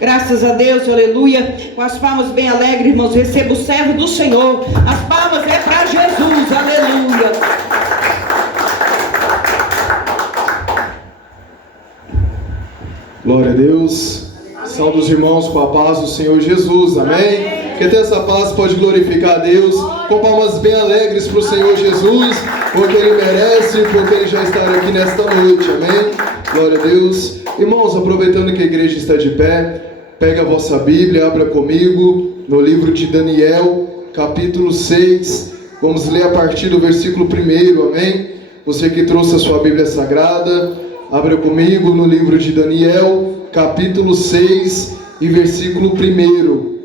Graças a Deus, aleluia. Com as palmas bem alegres, irmãos, receba o servo do Senhor. As palmas é para Jesus, aleluia. Glória a Deus. Saúde os irmãos com a paz do Senhor Jesus, amém? Quem tem essa paz pode glorificar a Deus com palmas bem alegres para o Senhor Jesus, porque Ele merece, porque Ele já está aqui nesta noite, amém? Glória a Deus. Irmãos, aproveitando que a igreja está de pé, pega a vossa Bíblia, abra comigo no livro de Daniel, capítulo 6. Vamos ler a partir do versículo 1, amém? Você que trouxe a sua Bíblia Sagrada, abra comigo no livro de Daniel, capítulo 6 e versículo 1.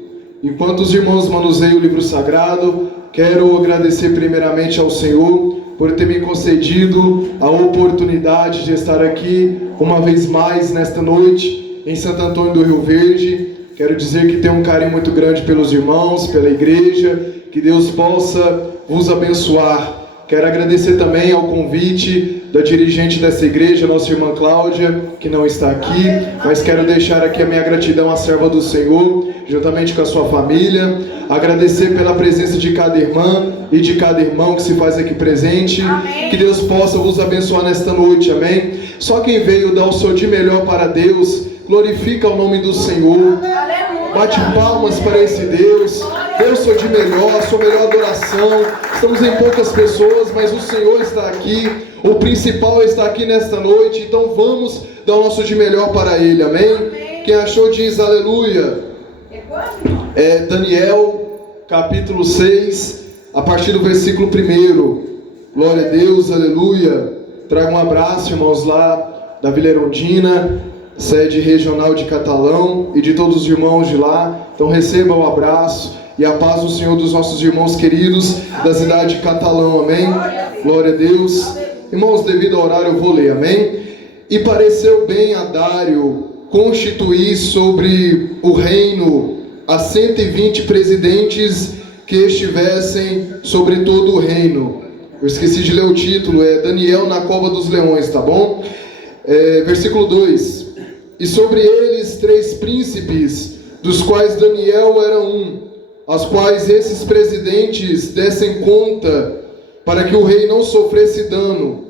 Enquanto os irmãos manuseiam o livro sagrado, quero agradecer primeiramente ao Senhor por ter me concedido a oportunidade de estar aqui uma vez mais nesta noite em Santo Antônio do Rio Verde. Quero dizer que tenho um carinho muito grande pelos irmãos, pela igreja, que Deus possa vos abençoar. Quero agradecer também ao convite da dirigente dessa igreja, nossa irmã Cláudia, que não está aqui, mas quero deixar aqui a minha gratidão à serva do Senhor, juntamente com a sua família. Agradecer pela presença de cada irmã e de cada irmão que se faz aqui presente. Amém. Que Deus possa vos abençoar nesta noite, amém? Só quem veio dar o seu de melhor para Deus, glorifica o nome do Senhor. Bate palmas para esse Deus. Dê o seu de melhor, a sua melhor adoração. Estamos em poucas pessoas, mas o Senhor está aqui. O principal está aqui nesta noite. Então vamos dar o nosso de melhor para Ele, amém? Quem achou diz aleluia. Daniel, capítulo 6, a partir do versículo 1. Glória a Deus, aleluia. Traga um abraço, irmãos, lá da Vila Erundina, sede regional de Catalão, e de todos os irmãos de lá. Então receba o abraço e a paz do Senhor dos nossos irmãos queridos da cidade de Catalão, amém? Glória a Deus. Irmãos, devido ao horário eu vou ler, amém? E pareceu bem a Dário constituir sobre o reino a 120 presidentes que estivessem sobre todo o reino. Eu esqueci de ler o título, é Daniel na cova dos leões, tá bom? Versículo 2. E sobre eles 3 príncipes, dos quais Daniel era um, aos quais esses presidentes dessem conta, para que o rei não sofresse dano.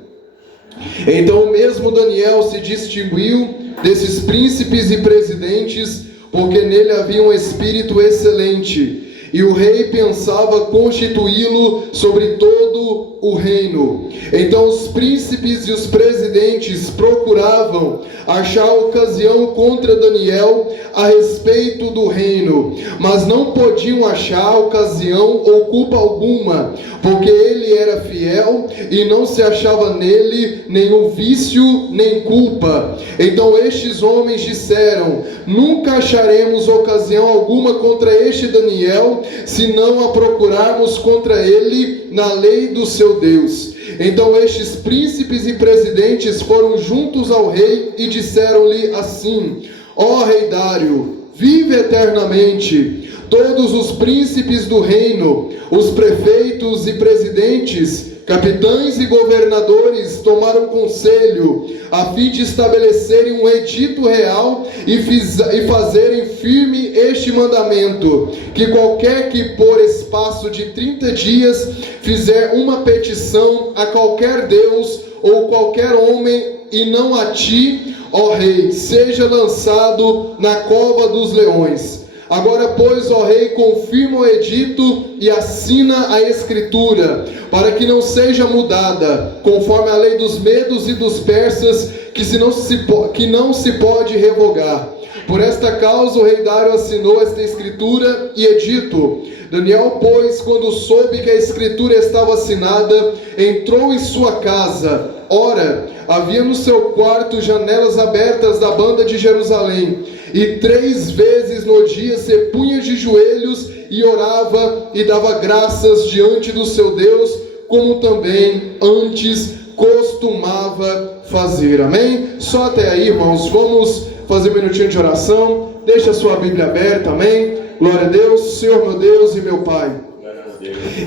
Então o mesmo Daniel se distinguiu desses príncipes e presidentes, porque nele havia um espírito excelente, e o rei pensava constituí-lo sobre todo o reino. Então os príncipes e os presidentes procuravam achar ocasião contra Daniel a respeito do reino, mas não podiam achar ocasião ou culpa alguma, porque ele era fiel e não se achava nele nenhum vício nem culpa. Então estes homens disseram: nunca acharemos ocasião alguma contra este Daniel, se não a procurarmos contra ele na lei do seu Deus. Então estes príncipes e presidentes foram juntos ao rei e disseram-lhe assim: ó rei Dário, vive eternamente. Todos os príncipes do reino, os prefeitos e presidentes, capitães e governadores tomaram conselho a fim de estabelecerem um edito real e fazerem firme este mandamento, que qualquer que por espaço de 30 dias fizer uma petição a qualquer Deus ou qualquer homem e não a ti, ó rei, seja lançado na cova dos leões. Agora, pois, ó rei, confirma o edito e assina a escritura, para que não seja mudada, conforme a lei dos medos e dos persas, que não se pode revogar. Por esta causa o rei Dário assinou esta escritura e edito. Daniel, pois, quando soube que a escritura estava assinada, entrou em sua casa. Ora, havia no seu quarto janelas abertas da banda de Jerusalém, e 3 vezes no dia se punha de joelhos e orava e dava graças diante do seu Deus, como também antes costumava fazer. Amém? Só até aí, irmãos. Vamos fazer um minutinho de oração. Deixa a sua Bíblia aberta, amém? Glória a Deus. Senhor meu Deus e meu Pai,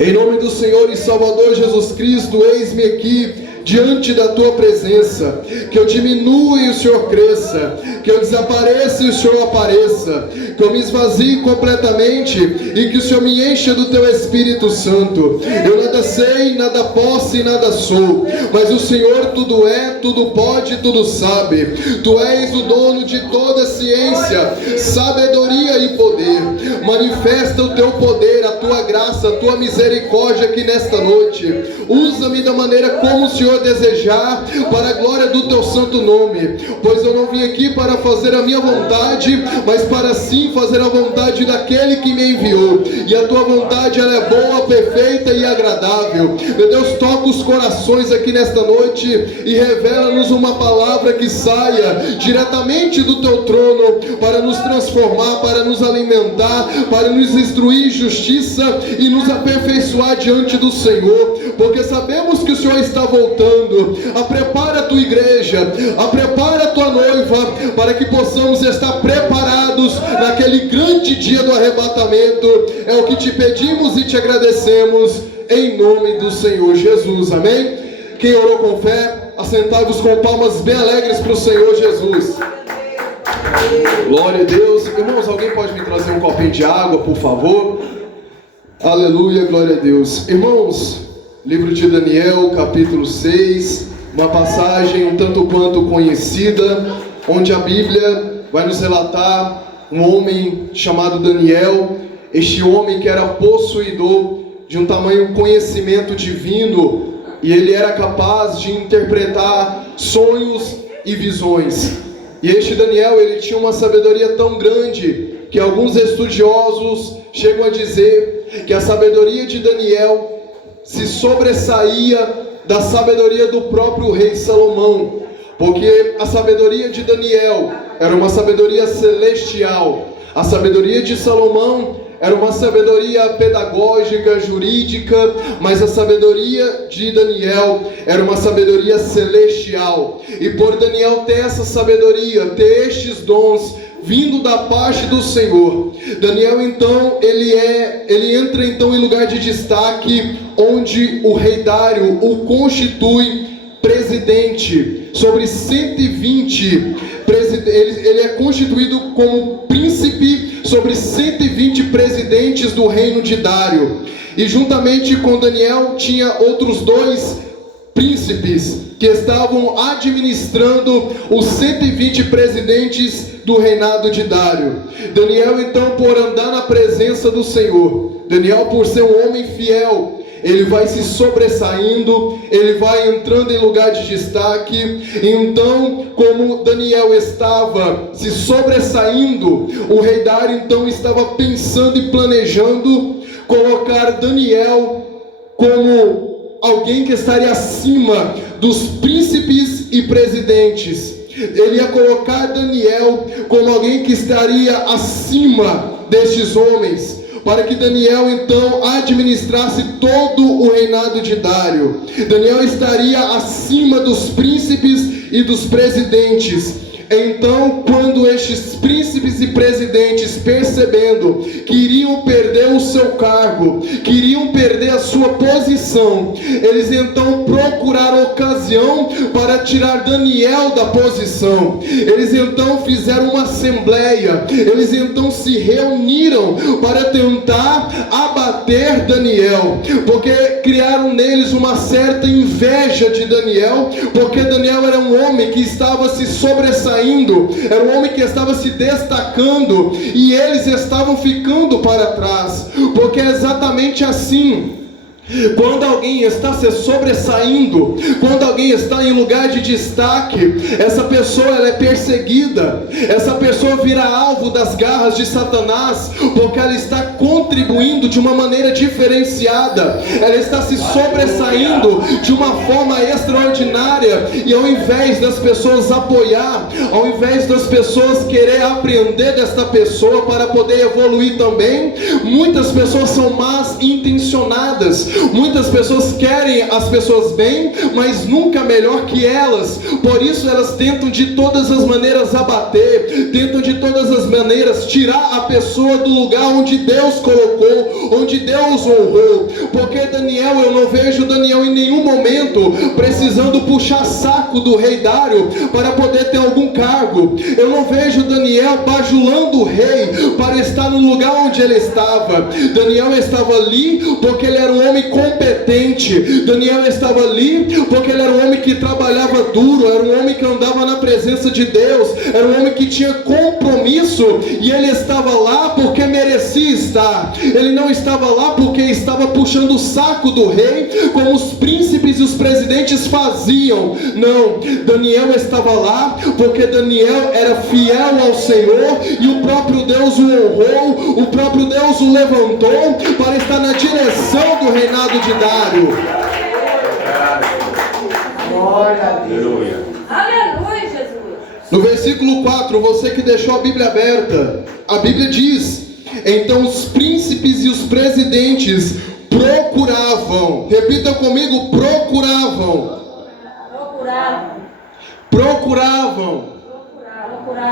em nome do Senhor e Salvador Jesus Cristo, eis-me aqui diante da tua presença, que eu diminua e o Senhor cresça, que eu desapareça e o Senhor apareça, que eu me esvazie completamente e que o Senhor me encha do teu Espírito Santo. Eu nada sei, nada posso e nada sou, mas o Senhor tudo é, tudo pode, tudo sabe. Tu és o dono de toda ciência, sabedoria e poder. Manifesta o teu poder, a tua graça, a tua misericórdia aqui nesta noite. Usa-me da maneira como o Senhor desejar, para a glória do teu santo nome, pois eu não vim aqui para fazer a minha vontade, mas para sim fazer a vontade daquele que me enviou. E a tua vontade, ela é boa, perfeita e agradável. Meu Deus, toca os corações aqui nesta noite e revela-nos uma palavra que saia diretamente do teu trono para nos transformar, para nos alimentar, para nos instruir em justiça e nos aperfeiçoar diante do Senhor, porque sabemos que o Senhor está voltando. Prepara a tua igreja, prepara a tua noiva, para que possamos estar preparados naquele grande dia do arrebatamento. É o que te pedimos e te agradecemos, em nome do Senhor Jesus, amém? Quem orou com fé, assentai-vos com palmas bem alegres para o Senhor Jesus. Glória a Deus. Irmãos, alguém pode me trazer um copinho de água, por favor? Aleluia, glória a Deus. Irmãos, livro de Daniel, capítulo 6, uma passagem um tanto quanto conhecida, onde a Bíblia vai nos relatar um homem chamado Daniel. Este homem que era possuidor de um tamanho conhecimento divino, e ele era capaz de interpretar sonhos e visões. E este Daniel, ele tinha uma sabedoria tão grande que alguns estudiosos chegam a dizer que a sabedoria de Daniel se sobressaía da sabedoria do próprio rei Salomão, porque a sabedoria de Daniel era uma sabedoria celestial. A sabedoria de Salomão era uma sabedoria pedagógica, jurídica, mas a sabedoria de Daniel era uma sabedoria celestial. E por Daniel ter essa sabedoria, ter estes dons vindo da parte do Senhor, Daniel então, ele entra então em lugar de destaque, onde o rei Dário o constitui presidente sobre 120. Ele é constituído como príncipe sobre 120 presidentes do reino de Dário. E juntamente com Daniel tinha outros 2 príncipes que estavam administrando os 120 presidentes do reinado de Dário. Daniel então, por andar na presença do Senhor, Daniel, por ser um homem fiel, ele vai se sobressaindo, ele vai entrando em lugar de destaque. Então, como Daniel estava se sobressaindo, o rei Dário então estava pensando e planejando colocar Daniel como alguém que estaria acima dos príncipes e presidentes. Ele ia colocar Daniel como alguém que estaria acima destes homens, para que Daniel então administrasse todo o reinado de Dário. Daniel estaria acima dos príncipes e dos presidentes. Então, quando estes príncipes e presidentes, percebendo que iriam perder o seu cargo, que iriam perder a sua posição, eles então procuraram ocasião para tirar Daniel da posição. Eles então fizeram uma assembleia, eles então se reuniram para tentar abater Daniel, porque criaram neles uma certa inveja de Daniel, porque Daniel era um homem que estava se sobressaindo, era um homem que estava se destacando, e eles estavam ficando para trás, porque é exatamente assim. Quando alguém está se sobressaindo, quando alguém está em lugar de destaque, essa pessoa ela é perseguida, essa pessoa vira alvo das garras de Satanás, porque ela está contribuindo de uma maneira diferenciada, ela está se sobressaindo de uma forma extraordinária, e ao invés das pessoas apoiar, ao invés das pessoas querer aprender desta pessoa para poder evoluir também, muitas pessoas são más intencionadas, Muitas pessoas querem as pessoas bem, mas nunca melhor que elas. Por isso elas tentam de todas as maneiras abater, tentam de todas as maneiras tirar a pessoa do lugar onde Deus colocou, onde Deus honrou. Porque Daniel, eu não vejo Daniel em nenhum momento precisando puxar saco do rei Dário para poder ter algum cargo. Eu não vejo Daniel bajulando o rei para estar no lugar onde ele estava. Daniel estava ali porque ele era um homem competente. Daniel estava ali porque ele era um homem que trabalhava duro, era um homem que andava na presença de Deus, era um homem que tinha compromisso, e ele estava lá porque merecia estar. Ele não estava lá porque estava puxando o saco do rei, como os príncipes e os presidentes faziam. Não, Daniel estava lá porque Daniel era fiel ao Senhor, e o próprio Deus o honrou, o próprio Deus o levantou para estar na direção do reinado de Dário. Glória a Deus. Aleluia, Jesus. No versículo 4, você que deixou a Bíblia aberta, a Bíblia diz: então os príncipes e os presidentes procuravam. Repita comigo: procuravam. Procuravam.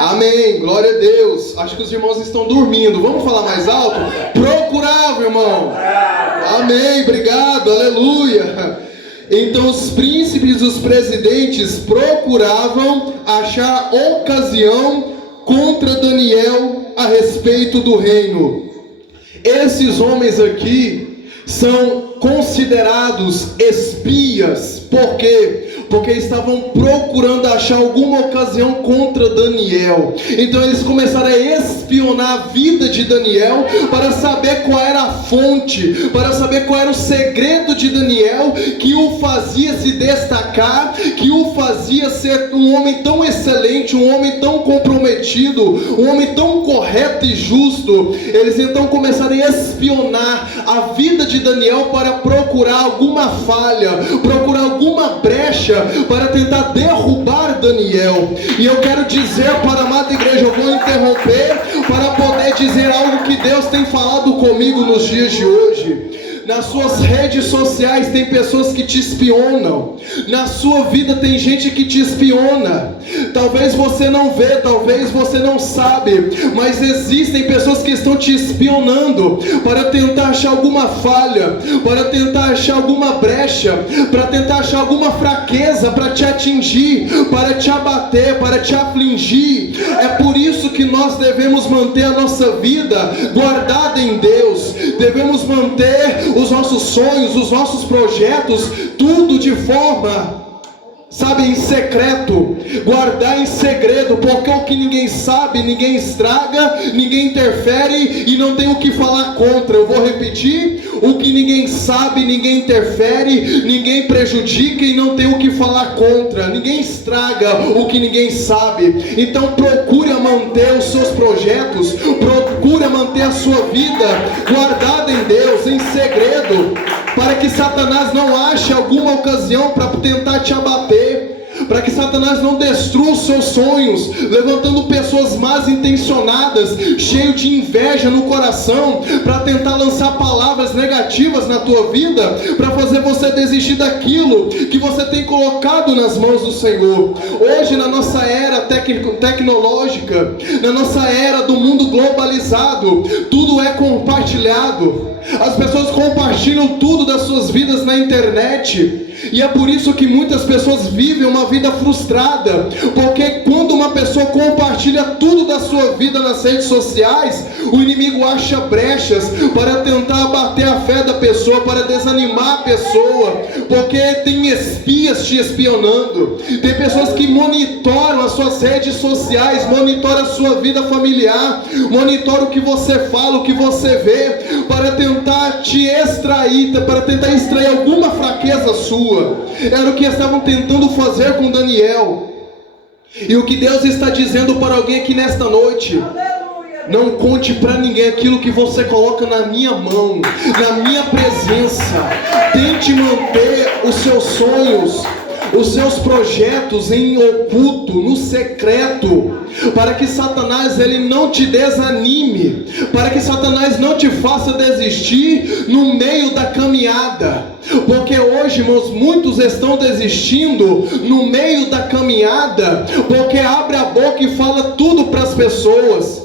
Amém, glória a Deus. Acho que os irmãos estão dormindo. Vamos falar mais alto? Procuravam, irmão. Amém, obrigado, aleluia. Então os príncipes e os presidentes procuravam achar ocasião contra Daniel a respeito do reino. Esses homens aqui são considerados espias. Por quê? Porque estavam procurando achar alguma ocasião contra Daniel. Então eles começaram a espionar a vida de Daniel para saber qual era a fonte, para saber qual era o segredo de Daniel que o fazia se destacar, que o fazia ser um homem tão excelente, um homem tão comprometido, um homem tão correto e justo. Eles então começaram a espionar a vida de Daniel para procurar alguma falha, procurar alguma brecha para tentar derrubar Daniel. E eu quero dizer para a amada igreja, eu vou interromper para poder dizer algo que Deus tem falado comigo nos dias de hoje. Nas suas redes sociais tem pessoas que te espionam. Na sua vida tem gente que te espiona. Talvez você não vê, talvez você não sabe, mas existem pessoas que estão te espionando para tentar achar alguma falha, para tentar achar alguma brecha, para tentar achar alguma fraqueza, para te atingir, para te abater, para te afligir. É por isso que nós devemos manter a nossa vida guardada em Deus. Devemos manter os nossos sonhos, os nossos projetos, tudo de forma, sabe, em secreto, guardar em segredo, porque o que ninguém sabe, ninguém estraga, ninguém interfere e não tem o que falar contra. Eu vou repetir: o que ninguém sabe, ninguém interfere, ninguém prejudica e não tem o que falar contra. Ninguém estraga o que ninguém sabe. Então procure manter os seus projetos, procure manter a sua vida guardada em Deus, em segredo, para que Satanás não ache alguma ocasião para tentar te abater, para que Satanás não destrua os seus sonhos, levantando pessoas más intencionadas, cheio de inveja no coração, para tentar lançar palavras negativas na tua vida, para fazer você desistir daquilo que você tem colocado nas mãos do Senhor. Hoje, na nossa era tecnológica, na nossa era do mundo globalizado, tudo é compartilhado. As pessoas compartilham tudo das suas vidas na internet, e é por isso que muitas pessoas vivem uma vida frustrada, porque quando uma pessoa compartilha tudo da sua vida nas redes sociais, o inimigo acha brechas para tentar abater a fé da pessoa, para desanimar a pessoa, porque tem espias te espionando. Tem pessoas que monitoram as suas redes sociais, monitoram a sua vida familiar, monitoram o que você fala, o que você vê, para tentar te extrair, para tentar extrair alguma fraqueza sua. Era o que estavam tentando fazer com Daniel. E o que Deus está dizendo para alguém aqui nesta noite: não conte para ninguém aquilo que você coloca na minha mão, na minha presença. Tente manter os seus sonhos, os seus projetos em oculto, no secreto, para que Satanás ele não te desanime, para que Satanás não te faça desistir no meio da caminhada. Porque hoje, irmãos, muitos estão desistindo no meio da caminhada, porque abre a boca e fala tudo para as pessoas.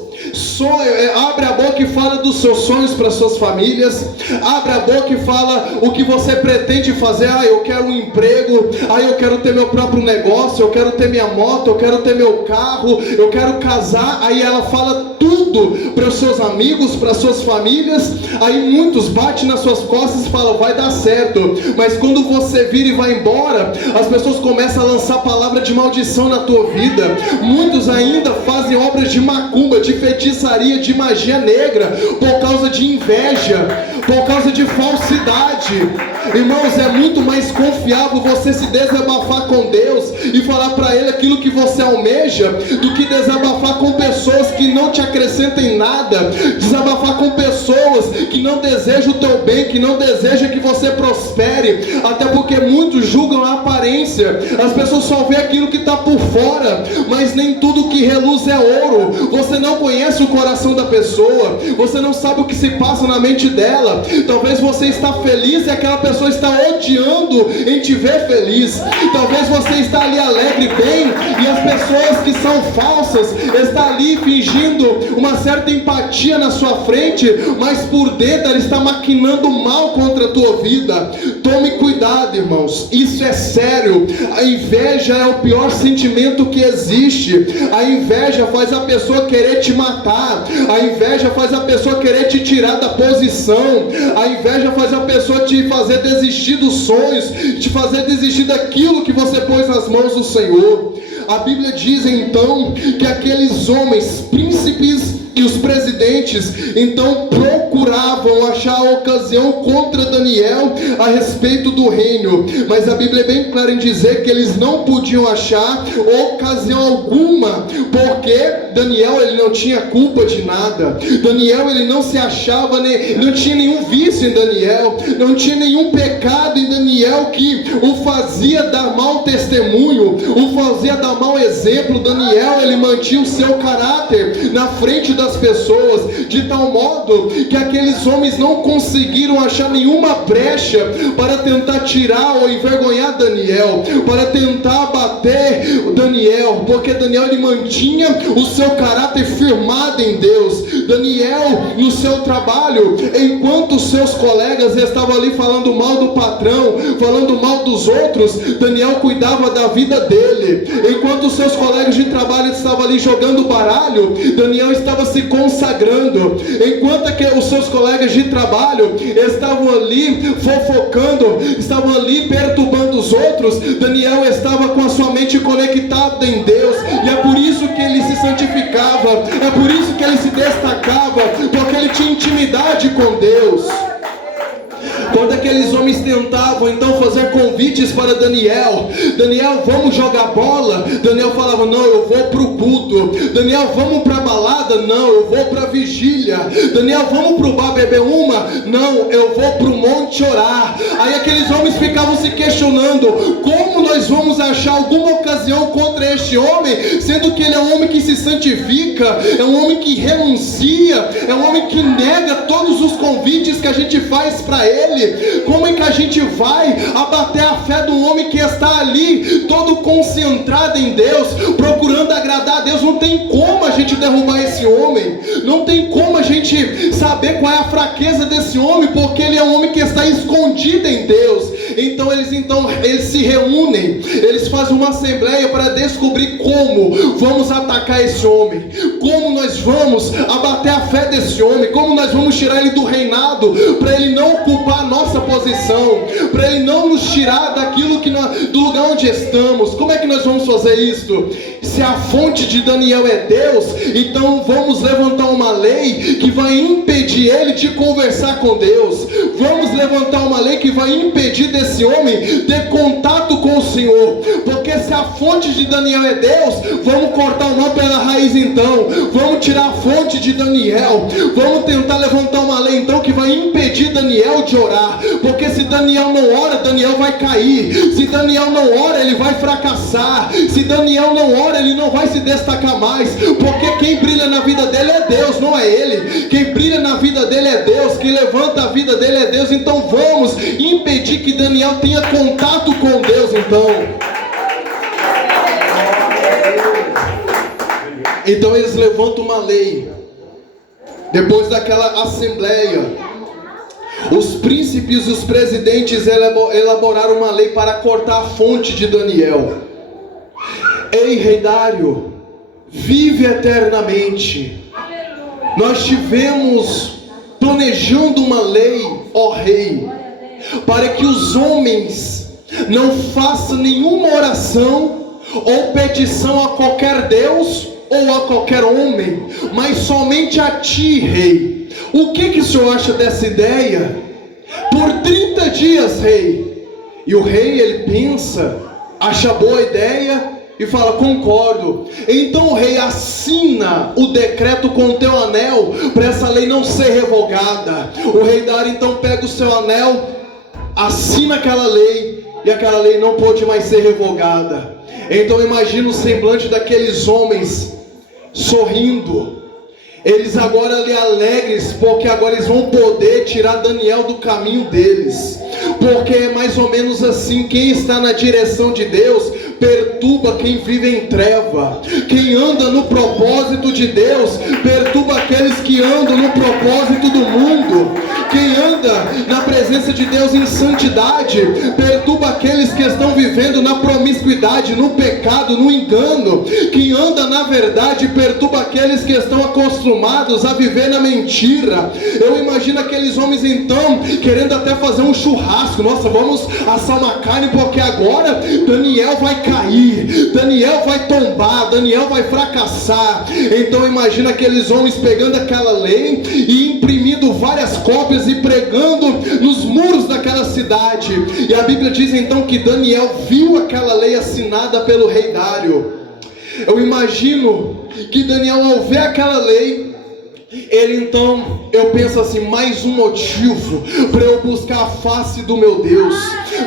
Abre a boca e fala dos seus sonhos para suas famílias. Abre a boca e fala o que você pretende fazer. Eu quero um emprego, eu quero ter meu próprio negócio, eu quero ter minha moto, eu quero ter meu carro, eu quero casar. Aí ela fala tudo para os seus amigos, para as suas famílias. Aí muitos batem nas suas costas e falam, vai dar certo. Mas quando você vira e vai embora, as pessoas começam a lançar palavra de maldição na tua vida. Muitos ainda fazem obras de macumba, de feitiçaria, de magia negra, por causa de inveja, por causa de falsidade. Irmãos, é muito mais confiável você se desabafar com Deus e falar para Ele aquilo que você almeja, do que desabafar com pessoas que não te acrescentem nada, desabafar com pessoas que não desejam o teu bem, que não desejam que você prospere, até porque muitos julgam a aparência. As pessoas só veem aquilo que está por fora, mas nem tudo que reluz é ouro. Você não conhece o coração da pessoa, você não sabe o que se passa na mente dela. Talvez você está feliz e aquela pessoa está odiando em te ver feliz. Talvez você está ali alegre, bem, e as pessoas que são falsas estão ali fingindo uma certa empatia na sua frente, mas por dentro ela está maquinando mal contra a tua vida. Tome cuidado, irmãos, isso é sério. A inveja é o pior sentimento que existe. A inveja faz a pessoa querer te matar, a inveja faz a pessoa querer te tirar da posição, a inveja faz a pessoa te fazer desistir dos sonhos, te fazer desistir daquilo que você pôs nas mãos do Senhor. A Bíblia diz então que aqueles homens, príncipes e os presidentes, então procuravam achar a ocasião contra Daniel a respeito do reino, mas a Bíblia é bem clara em dizer que eles não podiam achar ocasião alguma, porque Daniel ele não tinha culpa de nada. Daniel ele não se achava, não tinha nenhum vício em Daniel, não tinha nenhum pecado em Daniel que o fazia dar mau testemunho, o fazia dar mau exemplo. Daniel ele mantinha o seu caráter na frente das pessoas, de tal modo que aqueles homens não conseguiram achar nenhuma brecha para tentar tirar ou envergonhar Daniel, para tentar abater Daniel, porque Daniel ele mantinha o seu caráter firmado em Deus. Daniel, no seu trabalho, enquanto os seus colegas estavam ali falando mal do patrão, falando mal dos outros, Daniel cuidava da vida dele. Enquanto os seus colegas de trabalho estavam ali jogando baralho, Daniel estava se consagrando. Enquanto que os seus colegas de trabalho estavam ali fofocando, estavam ali perturbando os outros, Daniel estava com a sua mente conectada em Deus. E é por isso que ele se santificava, é por isso que ele se destacava, porque ele tinha intimidade com Deus. Quando aqueles homens tentavam então fazer convites para Daniel, vamos jogar bola? Daniel falava, não, eu vou para o culto. Daniel, vamos para a balada? Não, eu vou para a vigília. Daniel, vamos para o bar beber uma? Não, eu vou para o monte orar. Aí aqueles homens ficavam se questionando, como nós vamos achar alguma ocasião contra este homem, sendo que ele é um homem que se santifica, é um homem que renuncia, é um homem que nega todos os convites que a gente faz para ele. Como é que a gente vai abater a fé de um homem que está ali todo concentrado em Deus, procurando agradar a Deus? Não tem como a gente derrubar esse homem, não tem como a gente saber qual é a fraqueza desse homem, porque ele é um homem que está escondido em Deus. Então eles se reúnem, eles fazem uma assembleia para descobrir como vamos atacar esse homem, como nós vamos abater a fé desse homem, como nós vamos tirar ele do reinado, para ele não ocupar a nossa posição, para ele não nos tirar daquilo do lugar onde estamos. Como é que nós vamos fazer isso? se a fonte de Daniel é Deus, então vamos levantar uma lei que vai impedir ele de conversar com Deus. Vamos levantar uma lei que vai impedir desse homem ter contato com o Senhor. Porque se a fonte de Daniel é Deus, vamos cortar o mal pela raiz então. Vamos tirar a fonte de Daniel. Vamos tentar levantar uma lei então que vai impedir Daniel de orar. Porque se Daniel não ora, Daniel vai cair. Se Daniel não ora, ele vai fracassar. Se Daniel não ora, ele não vai se destacar mais. Porque quem brilha na vida dele é Deus, não é ele. Quem brilha na vida dele é Deus. Quem levanta a vida dele é Deus. Então vamos impedir que Daniel tenha contato com Deus então eles levantam uma lei. Depois daquela assembleia, os príncipes e os presidentes elaboraram uma lei para cortar a fonte de Daniel. Ei, rei Dário, vive eternamente. Nós tivemos planejando uma lei, ó rei, para que os homens não façam nenhuma oração ou petição a qualquer Deus ou a qualquer homem, mas somente a ti, rei. O que o senhor acha dessa ideia? Por 30 dias, rei. E o rei, ele pensa, acha boa ideia e fala, concordo. Então o rei assina o decreto com o teu anel, para essa lei não ser revogada. O rei Dário então pega o seu anel, assina aquela lei, e aquela lei não pôde mais ser revogada. Então imagina o semblante daqueles homens sorrindo. Eles agora ali alegres, porque agora eles vão poder tirar Daniel do caminho deles. Porque é mais ou menos assim, quem está na direção de Deus perturba quem vive em treva. Quem anda no propósito de Deus perturba aqueles que andam no propósito do mundo. Quem anda na presença de Deus em santidade perturba aqueles que estão vivendo na promiscuidade, no pecado, no engano. Quem anda na verdade perturba aqueles que estão acostumados a viver na mentira. Eu imagino aqueles homens então querendo até fazer um churrasco. Nossa, vamos assar uma carne, porque agora Daniel vai cair, Daniel vai tombar, Daniel vai fracassar. Então imagina aqueles homens pegando aquela lei e imprimindo várias cópias e pregando nos muros daquela cidade. E a Bíblia diz então que Daniel viu aquela lei assinada pelo rei Dário. Eu imagino que Daniel, ao ver aquela lei, ele então, eu penso assim, mais um motivo para eu buscar a face do meu Deus,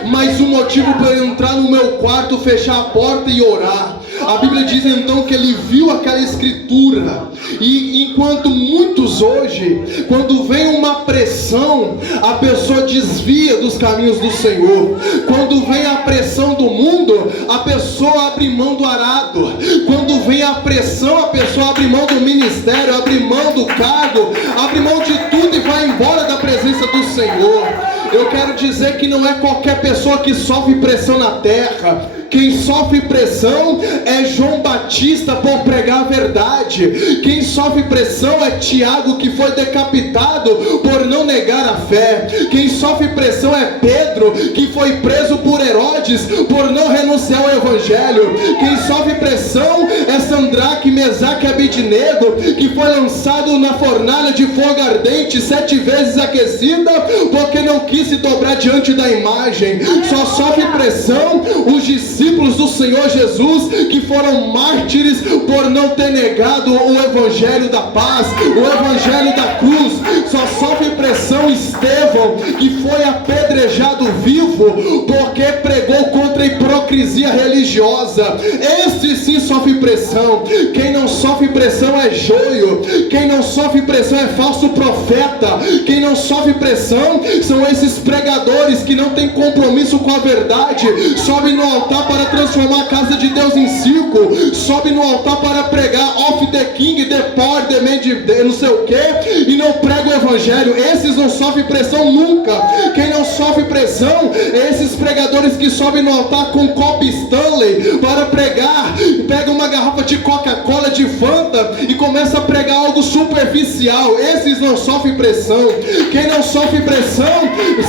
mais um motivo para eu entrar no meu quarto, fechar a porta e orar. A Bíblia diz então que ele viu aquela escritura. E enquanto muitos hoje, quando vem uma pressão, a pessoa desvia dos caminhos do Senhor. Quando vem a pressão do mundo, a pessoa abre mão do arado. Quando vem a pressão, a pessoa abre mão do ministério, abre mão do cargo, abre mão de tudo e vai embora da presença do Senhor. Eu quero dizer que não é qualquer pessoa que sofre pressão na terra. Quem sofre pressão é João Batista por pregar a verdade. Quem sofre pressão é Tiago, que foi decapitado por não negar a fé. Quem sofre pressão é Pedro, que foi preso por Herodes por não renunciar ao evangelho. Quem sofre pressão é Sandraque, Mesaque e Abednego, que foi lançado na fornalha de fogo ardente 7 vezes aquecida porque não quis se dobrar diante da imagem. Só sofre pressão os discípulos do Senhor Jesus, que foram mártires por não ter negado o evangelho da paz, o evangelho da cruz. Só sofre pressão Estevão, que foi apedrejado vivo porque pregou contra a hipocrisia religiosa. Este sim sofre pressão. Quem não sofre pressão é joio. Quem não sofre pressão é falso profeta. Quem não sofre pressão são esses pregadores que não têm compromisso com a verdade. Sobe no altar para transformar a casa de Deus em circo. Sobe no altar para pregar off the king, the power, the man, não sei o que, e não prega o evangelho. Esses não sofrem pressão nunca. Quem não sofre pressão é esses pregadores que sobem no altar com copo Stanley para pregar, pega uma garrafa de Coca-Cola, de Fanta e começa a pregar algo superficial. Esses não sofrem pressão. Quem não sofre pressão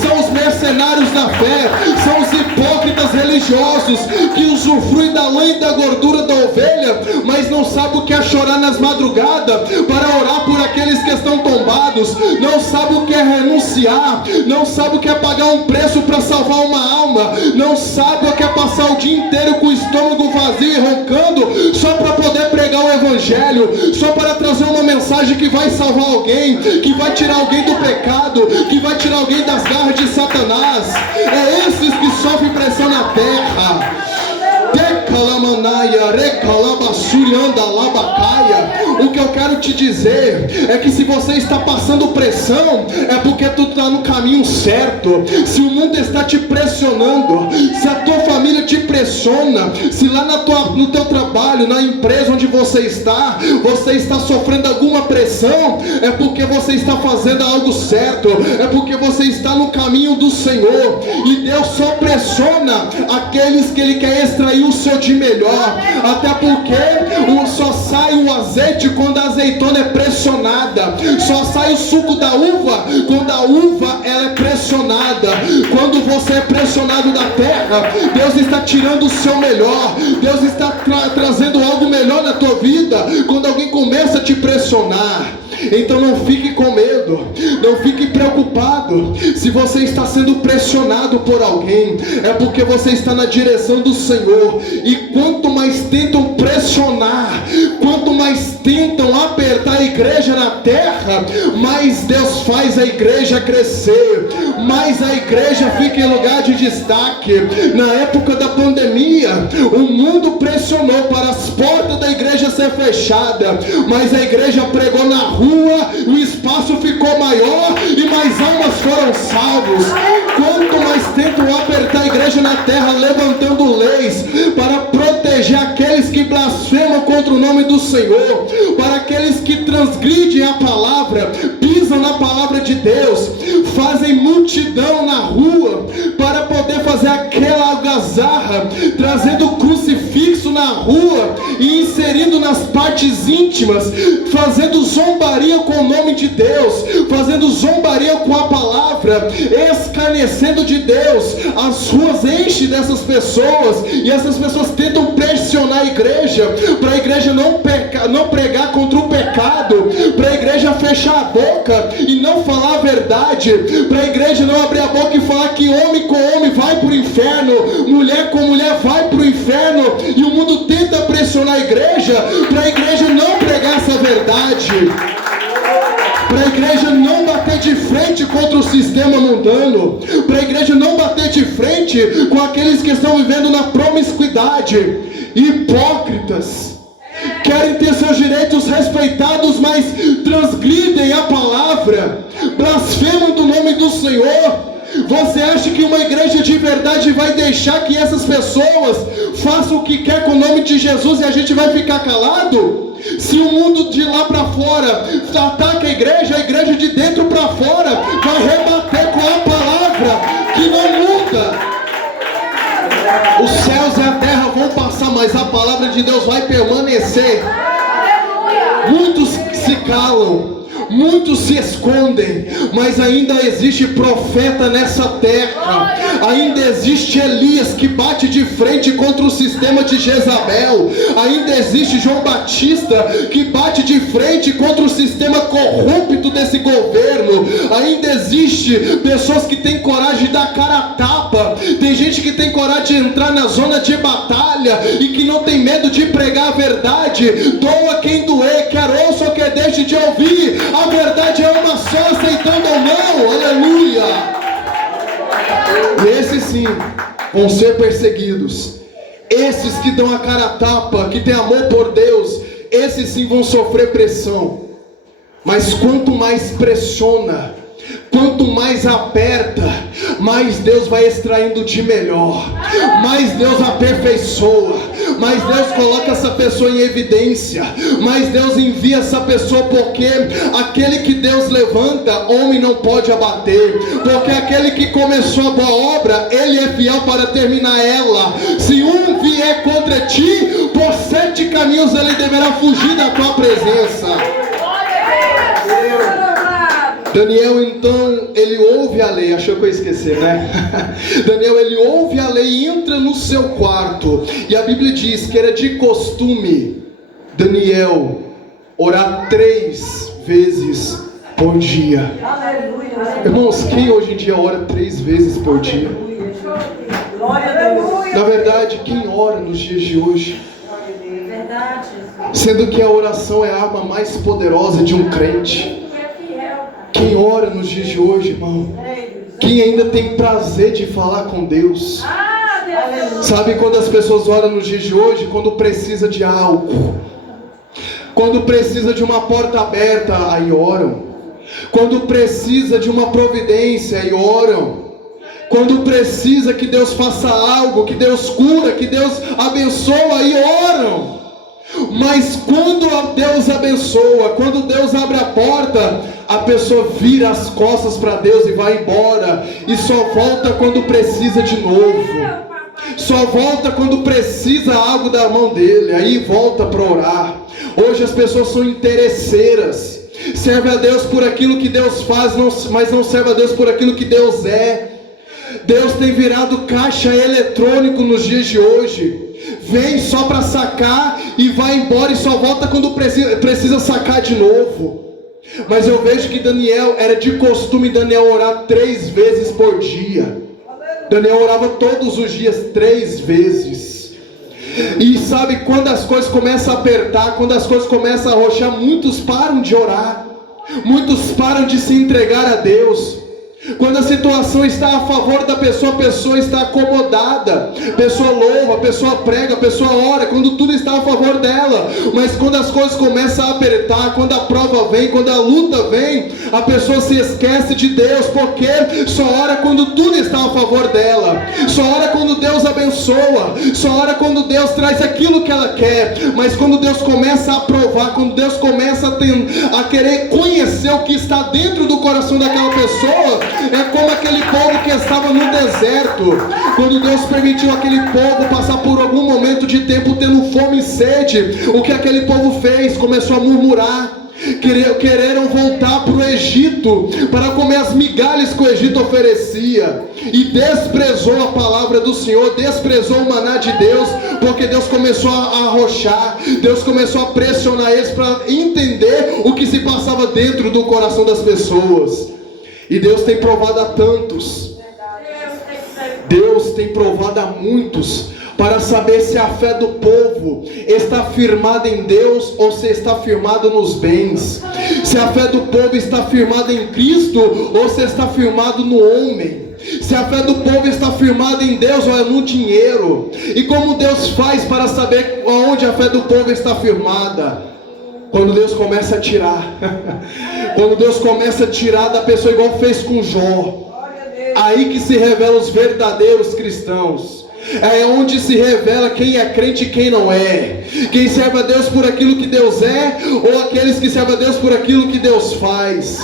são os mercenários da fé, são os hipócritas religiosos que usufruem da lã e da gordura da ovelha, mas não sabem o que é chorar nas madrugadas para orar por aqueles que estão tombados, não sabe o que é renunciar, não sabe o que é pagar um preço para salvar uma alma, não sabe o que é passar o dia inteiro com o estômago vazio e roncando só para poder pregar o evangelho, só para trazer uma mensagem que vai salvar alguém, que vai tirar alguém do pecado, que vai tirar alguém das garras de Satanás. É esses que sofrem pressão na terra. O que eu quero te dizer é que se você está passando pressão, é porque tu está no caminho certo. Se o mundo está te pressionando, se a tua família te pressiona, se lá no teu trabalho, na empresa onde você está sofrendo alguma pressão, é porque você está fazendo algo certo, é porque você está no caminho do Senhor. E Deus só pressiona aqueles que Ele quer extrair o seu de melhor, até porque só sai o azeite quando a azeitona é pressionada, só sai o suco da uva quando a uva ela é pressionada. Quando você é pressionado da terra, Deus está tirando o seu melhor, Deus está trazendo algo melhor na tua vida. Quando alguém começa a te pressionar, então não fique com medo, não fique preocupado. Se você está sendo pressionado por alguém, é porque você está na direção do Senhor. E quanto mais tentam pressionar, quanto mais tentam apertar a igreja na terra, mais Deus faz a igreja crescer, mais a igreja fica em lugar de destaque. Na época da pandemia, o mundo pressionou para as portas da igreja ser fechada, mas a igreja pregou na rua, o espaço ficou maior e mais almas foram salvos. Quanto mais tentam apertar a igreja na terra, levantando leis para proteger aqueles que blasfemam contra o nome do Senhor, para aqueles que transgridem a palavra, pisam na palavra de Deus, fazem multidão na rua para poder fazer aquela algazarra, trazendo crucifixo na rua e inserindo nas partes íntimas, fazendo zombaria com o nome de Deus, fazendo zombaria com a palavra, escarnecendo de Deus. As ruas enchem dessas pessoas e essas pessoas tentam pressionar a igreja, para a igreja não pregar contra o pecado, para a igreja fechar a boca e não falar a verdade, para a igreja não abrir a boca e falar que homem com homem vai para o inferno, mulher com mulher vai para o inferno, e o mundo tenta pressionar a igreja para a igreja não pregar essa verdade, para a igreja não bater de frente contra o sistema mundano, para a igreja não bater de frente com aqueles que estão vivendo na promiscuidade. Hipócritas, querem ter seus direitos respeitados, mas transgridem a palavra, blasfemam do nome do Senhor. Você acha que uma igreja de verdade vai deixar que essas pessoas façam o que quer com o nome de Jesus e a gente vai ficar calado? Se o mundo de lá para fora ataca a igreja de dentro para fora vai rebater com a palavra que não muda. Os céus e a terra vão passar, mas a palavra de Deus vai permanecer. Muitos se calam, muitos se escondem, mas ainda existe profeta nessa terra, ainda existe Elias que bate de frente contra o sistema de Jezabel, ainda existe João Batista que bate de frente contra o sistema corrupto desse governo, ainda existe pessoas que têm coragem de dar cara a tapa, tem gente que tem coragem de entrar na zona de batalha e que não tem medo de pregar a verdade. Doa quem doer, quer ouça ou quer deixe de ouvir, a verdade é uma só, aceitando ou não, aleluia. E esses sim vão ser perseguidos. Esses que dão a cara a tapa, que têm amor por Deus, esses sim vão sofrer pressão. Mas quanto mais pressiona, quanto mais aperta, mais Deus vai extraindo de melhor, mais Deus aperfeiçoa, mas Deus coloca essa pessoa em evidência, mas Deus envia essa pessoa, porque aquele que Deus levanta, homem não pode abater, porque aquele que começou a boa obra, Ele é fiel para terminar ela. Se um vier contra ti, por 7 caminhos ele deverá fugir da tua presença. Daniel, então, ele ouve a lei. Achou que eu ia esquecer, né? Daniel, ele ouve a lei e entra no seu quarto. E a Bíblia diz que era de costume Daniel orar 3 vezes por dia. Irmãos, quem hoje em dia ora 3 vezes por dia? Na verdade, quem ora nos dias de hoje? Sendo que a oração é a arma mais poderosa de um crente. Quem ora nos dias de hoje, irmão? Quem ainda tem prazer de falar com Deus? Sabe quando as pessoas oram nos dias de hoje? Quando precisa de algo. Quando precisa de uma porta aberta, aí oram. Quando precisa de uma providência, aí oram. Quando precisa que Deus faça algo, que Deus cura, que Deus abençoa, aí oram. Mas quando Deus abençoa, quando Deus abre a porta, a pessoa vira as costas para Deus e vai embora, e só volta quando precisa de novo, só volta quando precisa algo da mão dele, aí volta para orar. Hoje as pessoas são interesseiras, serve a Deus por aquilo que Deus faz, mas não serve a Deus por aquilo que Deus é. Deus tem virado caixa eletrônico nos dias de hoje. Vem só para sacar e vai embora, e só volta quando precisa sacar de novo. Mas eu vejo que Daniel, era de costume Daniel orar 3 vezes por dia. Daniel orava todos os dias 3 vezes. E sabe, quando as coisas começam a apertar, quando as coisas começam a arrochar, muitos param de orar, muitos param de se entregar a Deus. Quando a situação está a favor da pessoa, a pessoa está acomodada, a pessoa louva, a pessoa prega, a pessoa ora, quando tudo está a favor dela. Mas quando as coisas começam a apertar, quando a prova vem, quando a luta vem, a pessoa se esquece de Deus, porque só ora quando tudo está a favor dela, só ora quando Deus abençoa, só ora quando Deus traz aquilo que ela quer. Mas quando Deus começa a provar, quando Deus começa a querer conhecer o que está dentro do coração daquela pessoa, é como aquele povo que estava no deserto, quando Deus permitiu aquele povo passar por algum momento de tempo tendo fome e sede. O que aquele povo fez? Começou a murmurar. Quereram voltar para o Egito para comer as migalhas que o Egito oferecia, e desprezou a palavra do Senhor, desprezou o maná de Deus, porque Deus começou a arrochar, Deus começou a pressionar eles para entender o que se passava dentro do coração das pessoas. E Deus tem provado a tantos, Deus tem provado a muitos, para saber se a fé do povo está firmada em Deus ou se está firmada nos bens, se a fé do povo está firmada em Cristo ou se está firmado no homem, se a fé do povo está firmada em Deus ou é no dinheiro. E como Deus faz para saber onde a fé do povo está firmada? Quando Deus começa a tirar, quando Deus começa a tirar da pessoa, igual fez com Jó, aí que se revelam os verdadeiros cristãos. É onde se revela quem é crente e quem não é, quem serve a Deus por aquilo que Deus é, ou aqueles que servem a Deus por aquilo que Deus faz.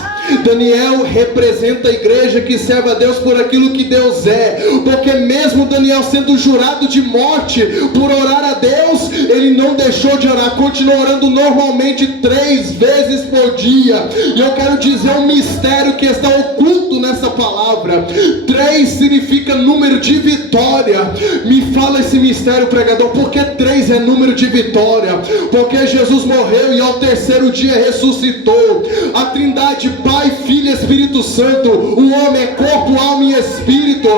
Daniel representa a igreja que serve a Deus por aquilo que Deus é, porque mesmo Daniel sendo jurado de morte por orar a Deus, ele não deixou de orar, continuou orando normalmente 3 vezes por dia. E eu quero dizer um mistério que está oculto nessa palavra. 3 significa número de vitória. Me fala esse mistério, pregador, porque 3 é número de vitória, porque Jesus morreu e ao 3º dia ressuscitou. A Trindade, Pai, Filho e Espírito Santo, o homem é corpo, alma e espírito.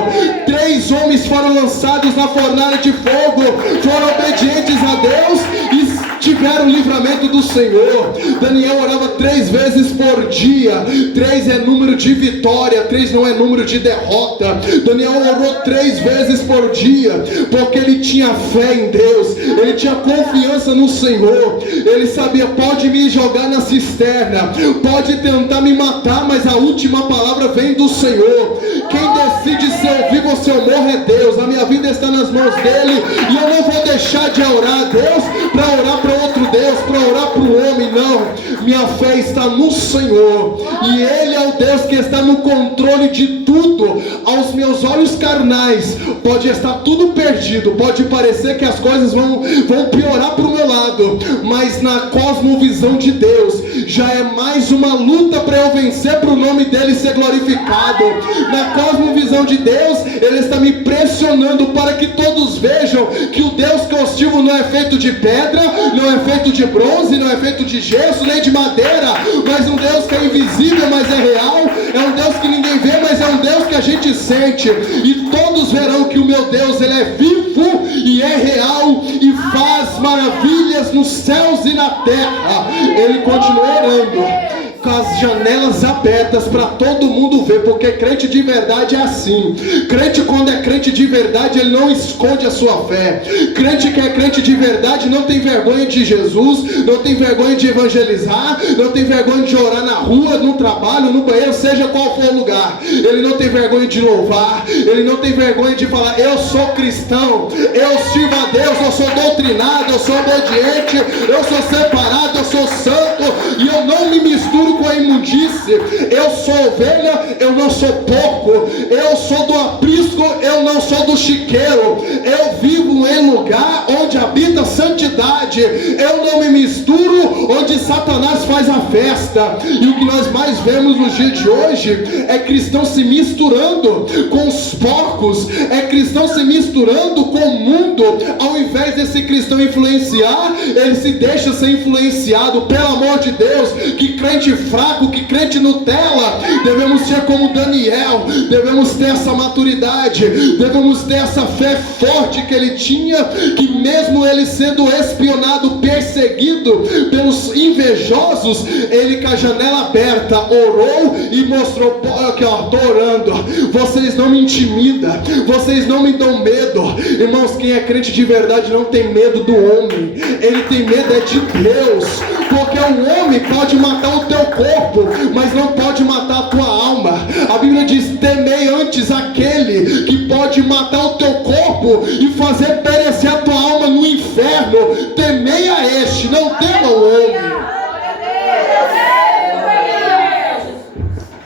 3 homens foram lançados na fornalha de fogo, foram obedientes a Deus e tiveram o livramento do Senhor. Daniel orava 3 vezes por dia. 3 é número de vitória, 3 não é número de derrota. Daniel orou 3 vezes por dia, porque ele tinha fé em Deus, ele tinha confiança no Senhor. Ele sabia, pode me jogar na cisterna, pode tentar me matar, mas a última palavra vem do Senhor. Quem decide se eu vivo ou se eu morro é Deus. A minha vida está nas mãos dele, e eu não vou deixar de orar a Deus para orar para outro Deus, para orar para o homem. Não, minha fé está no Senhor, e Ele é o Deus que está no controle de tudo. Aos meus olhos carnais pode estar tudo perdido, pode parecer que as coisas vão piorar para o meu lado, mas na cosmovisão de Deus já é mais uma luta para eu vencer, para o nome dele ser glorificado. Na cosmovisão de Deus, ele está me pressionando para que todos vejam que o Deus que eu sirvo não é feito de pedra, não é feito de bronze, não é feito de gesso, nem de madeira, mas um Deus que é invisível, mas é real. É um Deus que ninguém vê, mas é um Deus que a gente sente, e todos verão que o meu Deus, ele é vivo e é real, e faz maravilhas nos céus e na terra. Ele continua orando com as janelas abertas para todo mundo ver, porque crente de verdade é assim. Crente, quando é crente de verdade, ele não esconde a sua fé. Crente que é crente de verdade não tem vergonha de Jesus, não tem vergonha de evangelizar, não tem vergonha de orar na rua, no trabalho, no banheiro, seja qual for o lugar. Ele não tem vergonha de louvar, ele não tem vergonha de falar, eu sou cristão, eu sirvo a Deus, eu sou doutrinado, eu sou obediente, eu sou separado, eu sou santo, e eu não me misturo com a imundície. Eu sou ovelha, eu não sou porco. Eu sou do aprisco, eu não sou do chiqueiro. Eu vivo em lugar onde habita santidade. Eu não me misturo onde Satanás faz a festa. E o que nós mais vemos nos dias de hoje é cristão se misturando com os porcos, é cristão se misturando com o mundo. Ao invés desse cristão influenciar, ele se deixa ser influenciado. Pelo amor de Deus, que crente fraco, que crente Nutella. Devemos ser como Daniel, devemos ter essa maturidade, devemos ter essa fé forte que ele tinha, que mesmo ele sendo espionado, perseguido pelos invejosos, ele com a janela aberta orou e mostrou, aqui ó, estou orando, vocês não me intimidam, vocês não me dão medo. Irmãos, quem é crente de verdade não tem medo do homem, ele tem medo é de Deus, porque o homem pode matar o teu corpo, mas não pode matar a tua alma. A Bíblia diz, temei antes aquele que pode matar o teu corpo e fazer perecer a tua alma no inferno. Temei a este, não tema o homem.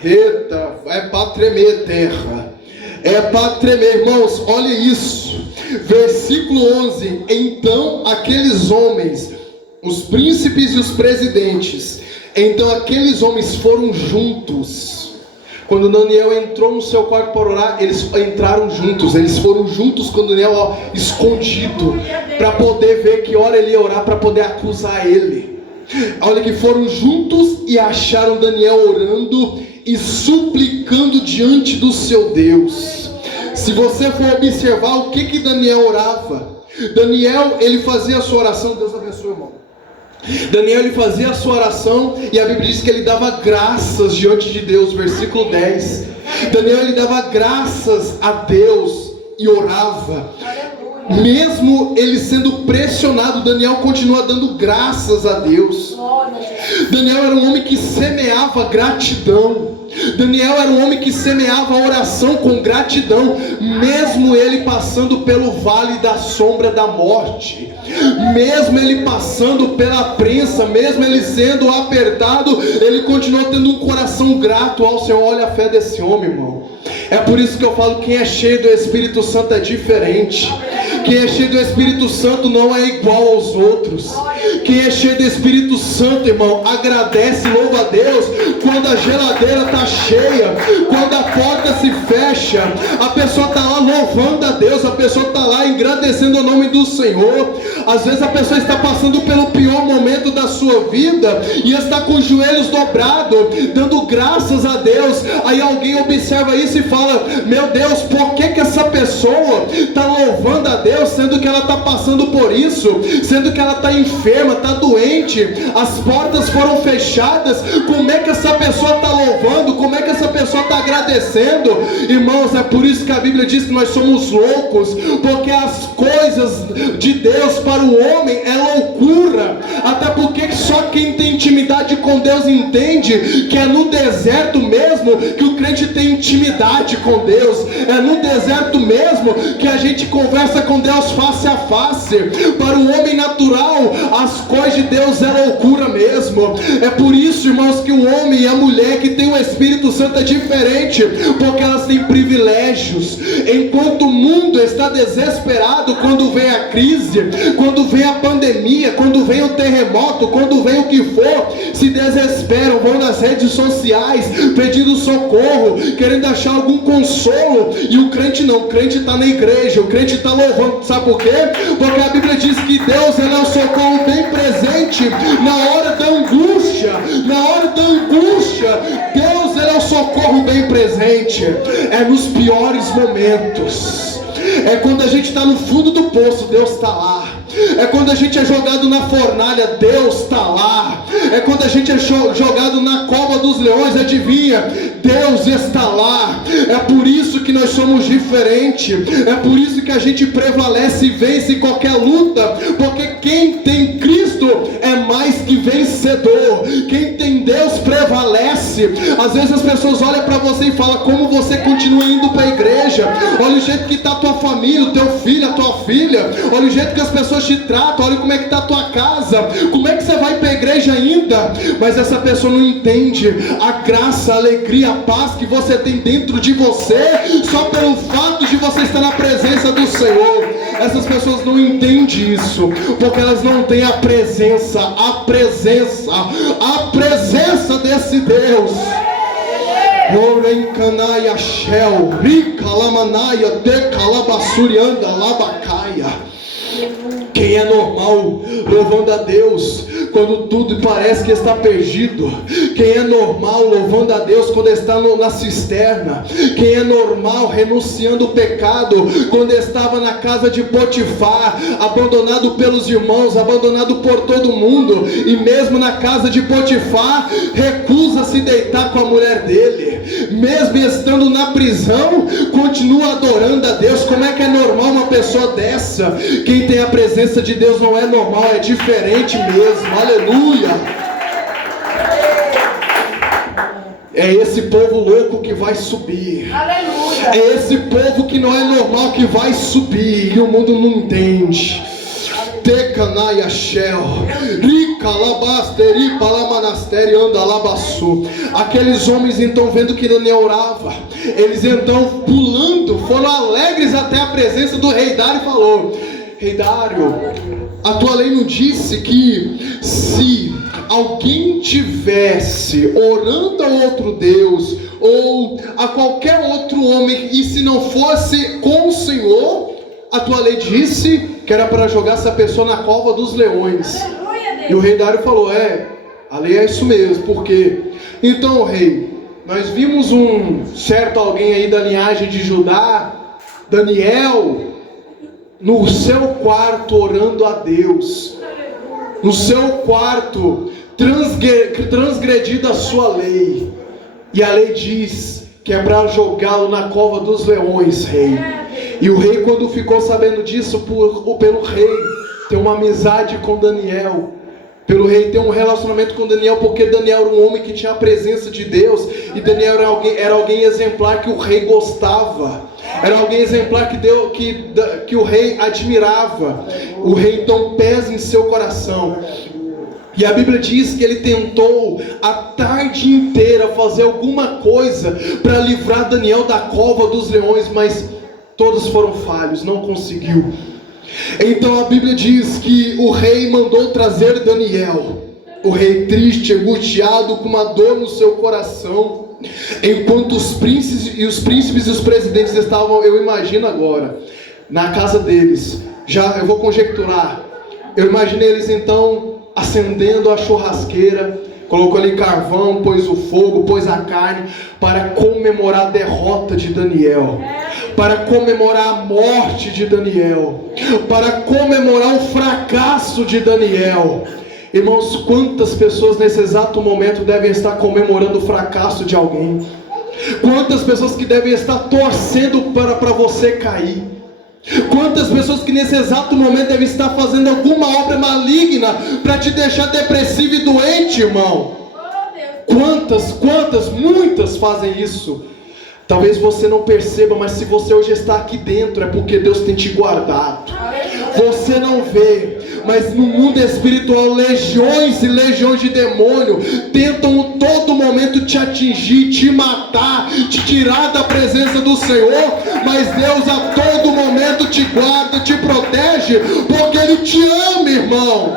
Eita, é para tremer terra, é para tremer. Irmãos, olha isso, versículo 11, então aqueles homens, os príncipes e os presidentes, então aqueles homens foram juntos. Quando Daniel entrou no seu quarto para orar, eles entraram juntos, eles foram juntos com Daniel escondido, para poder ver que hora ele ia orar, para poder acusar ele. Olha que foram juntos e acharam Daniel orando e suplicando diante do seu Deus. Se você for observar o que Daniel orava, Daniel, ele fazia a sua oração. Deus abençoe, irmão. Daniel, ele fazia a sua oração, e a Bíblia diz que ele dava graças diante de Deus, versículo 10. Daniel, ele dava graças a Deus e orava. Mesmo ele sendo pressionado, Daniel continua dando graças a Deus. Daniel era um homem que semeava gratidão. Daniel era um homem que semeava a oração com gratidão, mesmo ele passando pelo vale da sombra da morte, mesmo ele passando pela prensa, mesmo ele sendo apertado, ele continuou tendo um coração grato ao Senhor. Olha a fé desse homem, irmão. É por isso que eu falo, quem é cheio do Espírito Santo é diferente. Quem é cheio do Espírito Santo não é igual aos outros. Quem é cheio do Espírito Santo, irmão, agradece e louva a Deus quando a geladeira está cheia, quando a porta se fecha, a pessoa está lá louvando a Deus, a pessoa está lá engrandecendo o nome do Senhor. Às vezes a pessoa está passando pelo pior momento da sua vida e está com os joelhos dobrados, dando graças a Deus. Aí alguém observa isso e fala, meu Deus, por que essa pessoa está louvando a Deus, sendo que ela está passando por isso, sendo que ela está enferma, enferma, está doente, as portas foram fechadas. Como é que essa pessoa está louvando? Como é que essa pessoa está agradecendo? Irmãos, é por isso que a Bíblia diz que nós somos loucos, porque as coisas de Deus para o homem é loucura. Até porque só quem tem intimidade com Deus entende que é no deserto mesmo que o crente tem intimidade com Deus. É no deserto mesmo que a gente conversa com Deus face a face. Para o homem natural, as coisas de Deus é loucura mesmo. É por isso, irmãos, que o homem e a mulher que tem o Espírito Santo é diferente, porque elas têm privilégios. Enquanto o mundo está desesperado, quando vem a crise, quando vem a pandemia, quando vem o terremoto, quando vem o que for, se desesperam, vão nas redes sociais pedindo socorro, querendo achar algum consolo. E o crente não, o crente está na igreja, o crente está louvando. Sabe por quê? Porque a Bíblia diz que Deus é o socorro bem presente na hora da angústia. Na hora da angústia, Deus é o socorro bem presente. É nos piores momentos. É quando a gente está no fundo do poço, Deus está lá. É quando a gente é jogado na fornalha, Deus está lá. É quando a gente é jogado na cova dos leões, adivinha? Deus está lá. É por isso que nós somos diferentes. É por isso que a gente prevalece e vence qualquer luta. Porque quem tem Cristo é mais que vencedor. Quem tem Deus prevalece. Às vezes as pessoas olham para você e falam: como você continua indo para a igreja? Olha o jeito que está a tua família, o teu filho, a tua filha. Olha o jeito que as pessoas te tratam, olha como é que está a tua casa, como é que você vai para a igreja ainda? Mas essa pessoa não entende a graça, a alegria, a paz que você tem dentro de você, só pelo fato de você estar na presença do Senhor. Essas pessoas não entendem isso, porque elas não têm a presença desse Deus. Orencanaia Shel, Rica Lamanaia, Decalabassurianda, Labacaia. Quem é normal louvando a Deus quando tudo parece que está perdido? Quem é normal louvando a Deus quando está na cisterna? Quem é normal renunciando o pecado quando estava na casa de Potifar, abandonado pelos irmãos, abandonado por todo mundo, e mesmo na casa de Potifar recusa se deitar com a mulher dele, mesmo estando na prisão continua adorando a Deus? Como é que é normal uma pessoa dessa? Quem tem a presença de Deus não é normal, é diferente mesmo. Aleluia! É esse povo louco que vai subir. Aleluia! É esse povo que não é normal que vai subir, e o mundo não entende. Tecanai Shel, Rica Labasteri Palamanasteri anda Labassu. Aqueles homens então, vendo que Daniel orava, eles então pulando, foram alegres até a presença do rei Dário e falou: Rei Dário, a tua lei não disse que se alguém tivesse orando a outro Deus ou a qualquer outro homem, e se não fosse com o Senhor, a tua lei disse que era para jogar essa pessoa na cova dos leões? E o rei Dário falou: a lei é isso mesmo. Por quê? Então, rei, nós vimos um certo alguém aí da linhagem de Judá, Daniel, no seu quarto orando a Deus, no seu quarto transgredido a sua lei, e a lei diz que é para jogá-lo na cova dos leões, rei. E o rei, quando ficou sabendo disso, pelo rei ter uma amizade com Daniel, pelo rei ter um relacionamento com Daniel, porque Daniel era um homem que tinha a presença de Deus, e Daniel era alguém exemplar que o rei gostava, era alguém exemplar que o rei admirava. O rei então pesa em seu coração, e a Bíblia diz que ele tentou a tarde inteira fazer alguma coisa para livrar Daniel da cova dos leões, mas todos foram falhos, não conseguiu. Então a Bíblia diz que o rei mandou trazer Daniel, o rei triste, angustiado, com uma dor no seu coração, enquanto os príncipes e os presidentes estavam, eu imagino agora, na casa deles. Eu vou conjecturar, eu imaginei eles então acendendo a churrasqueira, colocou ali carvão, pôs o fogo, pôs a carne, para comemorar a derrota de Daniel, para comemorar a morte de Daniel, para comemorar o fracasso de Daniel. Irmãos, quantas pessoas nesse exato momento devem estar comemorando o fracasso de alguém? Quantas pessoas que devem estar torcendo para você cair? Quantas pessoas que nesse exato momento devem estar fazendo alguma obra maligna para te deixar depressivo e doente, irmão? Muitas fazem isso. Talvez você não perceba, mas se você hoje está aqui dentro, é porque Deus tem te guardado. Você não vê, mas no mundo espiritual, legiões e legiões de demônio tentam a todo momento te atingir, te matar, te tirar da presença do Senhor. Mas Deus a todo momento te guarda, te protege, porque Ele te ama, irmão.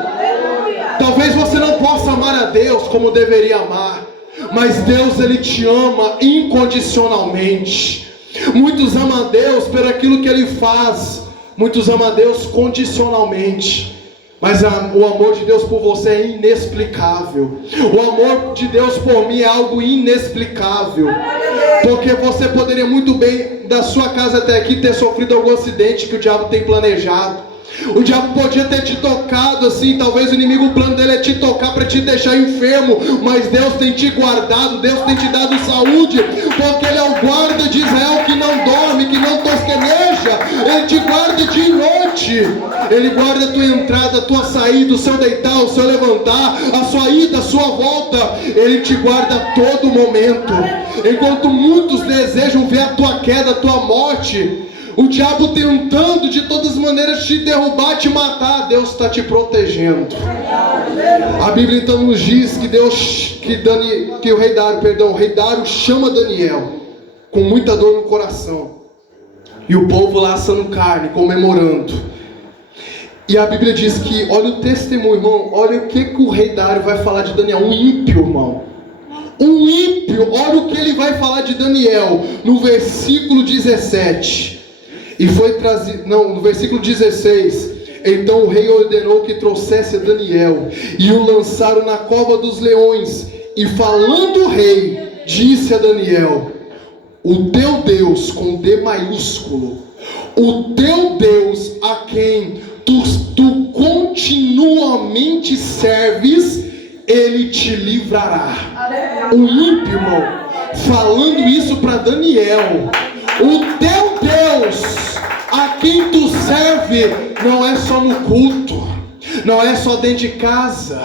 Talvez você não possa amar a Deus como deveria amar, mas Deus, Ele te ama incondicionalmente. Muitos amam a Deus por aquilo que Ele faz, muitos amam a Deus condicionalmente. Mas o amor de Deus por você é inexplicável. O amor de Deus por mim é algo inexplicável. Porque você poderia muito bem, da sua casa até aqui, ter sofrido algum acidente que o diabo tem planejado. O diabo podia ter te tocado assim, talvez o inimigo, o plano dele é te tocar para te deixar enfermo, mas Deus tem te guardado, Deus tem te dado saúde, porque Ele é o guarda de Israel que não dorme, que não tosqueneja. Ele te guarda dia e noite. Ele guarda a tua entrada, a tua saída, o seu deitar, o seu levantar, a sua ida, a sua volta. Ele te guarda a todo momento. Enquanto muitos desejam ver a tua queda, a tua morte, o diabo tentando de todas as maneiras te derrubar, te matar, Deus está te protegendo. A Bíblia então nos diz que o rei Dário chama Daniel com muita dor no coração, e o povo lá assando carne, comemorando. E a Bíblia diz que, olha o testemunho, irmão, olha o que o rei Dário vai falar de Daniel, um ímpio, irmão. Um ímpio, olha o que ele vai falar de Daniel, no versículo 17. E foi trazido, no versículo 16, então o rei ordenou que trouxesse a Daniel, e o lançaram na cova dos leões. E falando o rei, disse a Daniel: o teu Deus, com D maiúsculo, o teu Deus a quem tu continuamente serves, Ele te livrará. O ímpio, irmão, falando isso para Daniel. O teu Deus, a quem tu serve, não é só no culto, não é só dentro de casa,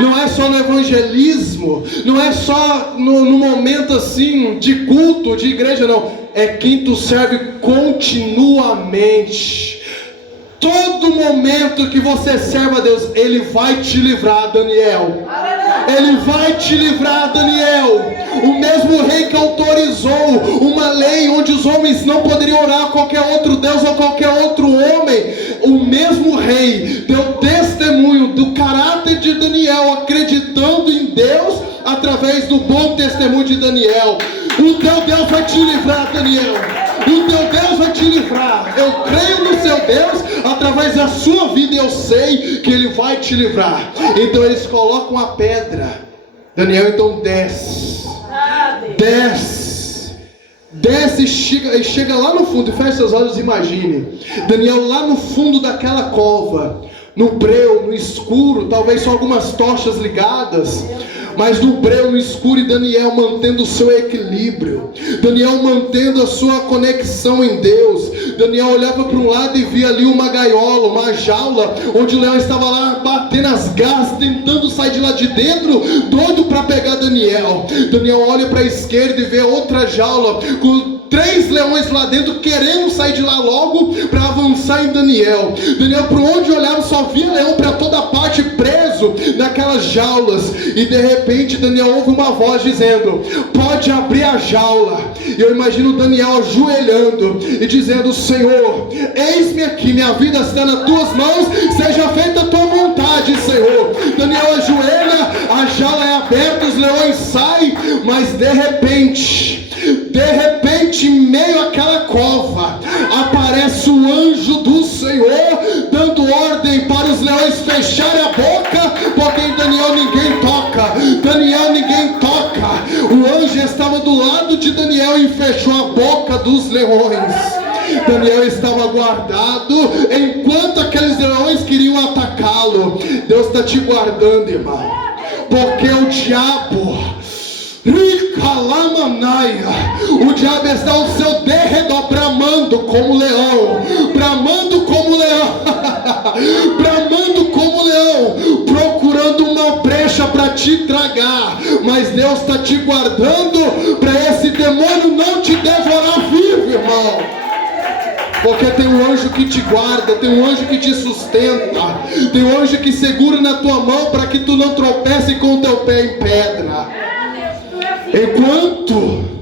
não é só no evangelismo, não é só no momento assim de culto, de igreja, não. É quem tu serve continuamente. Todo momento que você serve a Deus, Ele vai te livrar, Daniel. Ele vai te livrar, Daniel. O mesmo rei que autorizou uma lei onde os homens não poderiam orar a qualquer outro Deus ou qualquer outro homem, o mesmo rei deu testemunho do caráter de Daniel, acreditando em Deus através do bom testemunho de Daniel. O teu Deus vai te livrar, Daniel. O teu Deus vai te livrar. Eu creio no seu Deus através da sua vida, e eu sei que Ele vai te livrar. Então eles colocam a pedra. Daniel então desce e chega lá no fundo. Feche seus olhos e imagine Daniel lá no fundo daquela cova, no breu, no escuro, talvez só algumas tochas ligadas, mas no breu, no escuro, e Daniel mantendo o seu equilíbrio, Daniel mantendo a sua conexão em Deus. Daniel olhava para um lado e via ali uma gaiola, uma jaula, onde o leão estava lá batendo as garras, tentando sair de lá de dentro, doido para pegar Daniel. Daniel olha para a esquerda e vê outra jaula, com 3 leões lá dentro, querendo sair de lá logo para avançar em Daniel. Daniel, por onde olhava, só via leão para toda parte, preso naquelas jaulas. E de repente Daniel ouve uma voz dizendo: pode abrir a jaula. E eu imagino Daniel ajoelhando e dizendo: Senhor, eis-me aqui, minha vida está nas tuas mãos, seja feita a tua vontade, Senhor. Daniel ajoelha, a jaula é aberta, os leões saem, mas de repente, em meio àquela cova, aparece o anjo do Senhor, dando ordem para os leões fecharem a boca, porque em Daniel ninguém toca. O anjo estava do lado de Daniel e fechou a boca dos leões. Daniel estava guardado enquanto aqueles leões queriam atacá-lo. Deus está te guardando, irmão, porque o diabo está ao seu derredor, bramando como leão, bramando como leão, bramando como leão, procurando uma brecha para te tragar. Mas Deus está te guardando para esse demônio não te devorar vivo, irmão. Porque tem um anjo que te guarda, tem um anjo que te sustenta, tem um anjo que segura na tua mão para que tu não tropece com o teu pé em pedra. Enquanto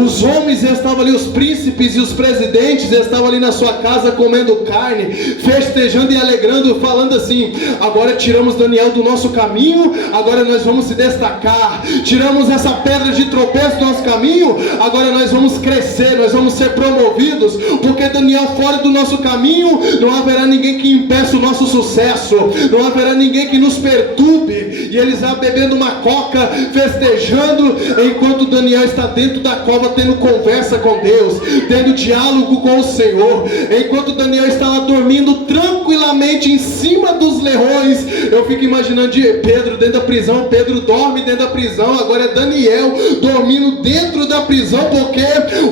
os homens estavam ali, os príncipes e os presidentes estavam ali na sua casa comendo carne, festejando e alegrando, falando assim: agora tiramos Daniel do nosso caminho, agora nós vamos se destacar, tiramos essa pedra de tropeço do nosso caminho, agora nós vamos crescer, nós vamos ser promovidos, porque Daniel fora do nosso caminho, não haverá ninguém que impeça o nosso sucesso, não haverá ninguém que nos perturbe. E eles lá bebendo uma coca, festejando, enquanto Daniel está dentro da cova tendo conversa com Deus, tendo diálogo com o Senhor. Enquanto Daniel está lá dormindo tranquilamente em cima dos leões, eu fico imaginando Pedro dentro da prisão. Pedro dorme dentro da prisão, agora é Daniel dormindo dentro da prisão, porque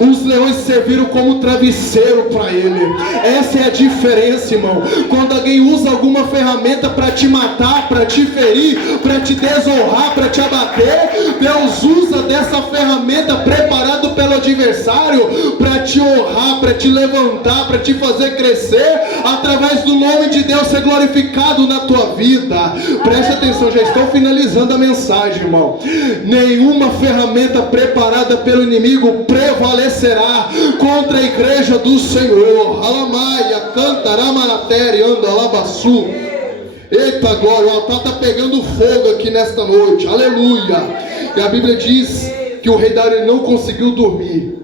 os leões serviram como travesseiro para ele. Essa é a diferença, irmão. Quando alguém usa alguma ferramenta para te matar, para te ferir, para te desonrar, para te abater, Deus usa dessa ferramenta preparado pelo adversário para te honrar, para te levantar, para te fazer crescer, através do nome de Deus ser glorificado na tua vida. Preste atenção, já estou finalizando a mensagem, irmão. Nenhuma ferramenta preparada pelo inimigo prevalecerá contra a igreja do Senhor. Alamaia, cantará maratere, anda alabaçu. Eita glória, o altar está pegando fogo aqui nesta noite, aleluia. E a Bíblia diz que o rei Dário não conseguiu dormir,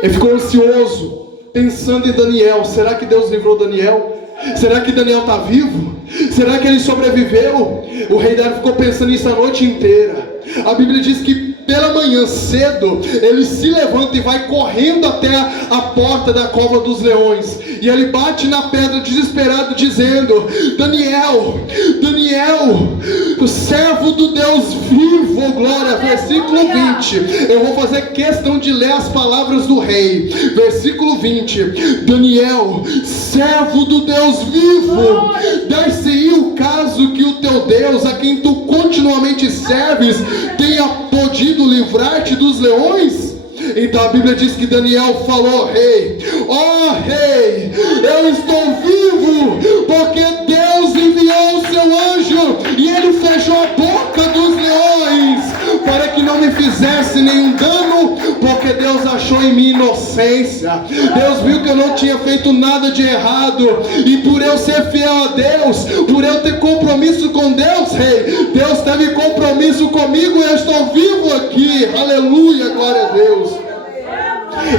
ele ficou ansioso, pensando em Daniel. Será que Deus livrou Daniel? Será que Daniel está vivo? Será que ele sobreviveu? O rei Dário ficou pensando nisso a noite inteira. A Bíblia diz que pela manhã cedo ele se levanta e vai correndo até a porta da cova dos leões, e ele bate na pedra desesperado, dizendo: Daniel, Daniel, o servo do Deus vivo, glória. Versículo 20, eu vou fazer questão de ler as palavras do rei. Versículo 20: Daniel, servo do Deus vivo, dar-se-ia o caso que o teu Deus, a quem tu continuamente serves, tenha podido livrar-te dos leões? Então a Bíblia diz que Daniel falou: rei, ó rei, eu estou vivo porque Deus enviou o seu anjo e ele fechou a boca dos leões para que não me fizesse nenhum dano, porque Deus achou em mim inocência. Deus viu que eu não tinha feito nada de errado, e por eu ser fiel a Deus, por eu ter compromisso com Deus, rei, Deus teve compromisso comigo e eu estou vivo aqui. Aleluia, glória a Deus.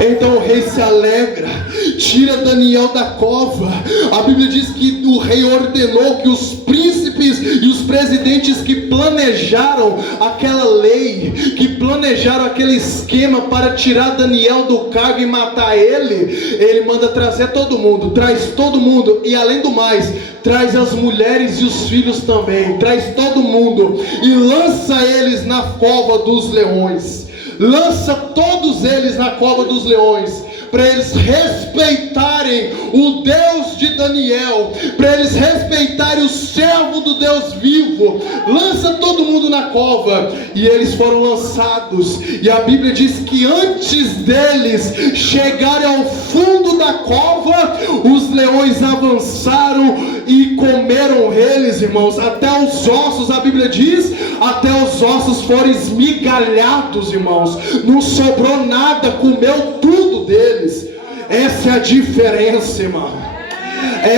Então o rei se alegra, tira Daniel da cova. A Bíblia diz que o rei ordenou que os príncipes e os presidentes que planejaram aquela lei, que planejaram aquele esquema para tirar Daniel do cargo e matar ele manda trazer todo mundo, traz todo mundo, e além do mais, traz as mulheres e os filhos também, traz todo mundo e lança eles na cova dos leões. Lança todos eles na cova dos leões, para eles respeitarem o Deus de Daniel, para eles respeitarem o servo do Deus vivo. Lança todo mundo na cova, e eles foram lançados. E a Bíblia diz que antes deles chegarem ao fundo da cova, os leões avançaram e comeram eles, irmãos, até os ossos. A Bíblia diz, até os ossos foram esmigalhados, irmãos. Não sobrou nada, comeu tudo deles. Essa é a diferença, irmão.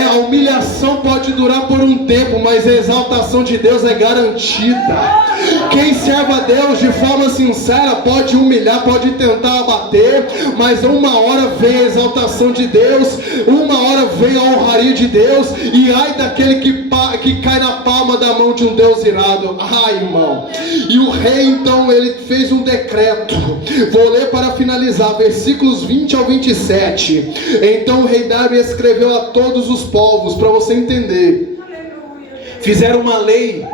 A humilhação pode durar por um tempo, mas a exaltação de Deus é garantida. Quem serve a Deus de forma sincera pode humilhar, pode tentar abater, mas uma hora vem a exaltação de Deus, uma hora vem a honraria de Deus, e ai daquele que cai na palma da mão de um Deus irado. Ai, irmão. E o rei então ele fez um decreto. Vou ler para finalizar, versículos 20 ao 27. Então o rei Dário escreveu a todos os povos, para você entender. Fizeram uma lei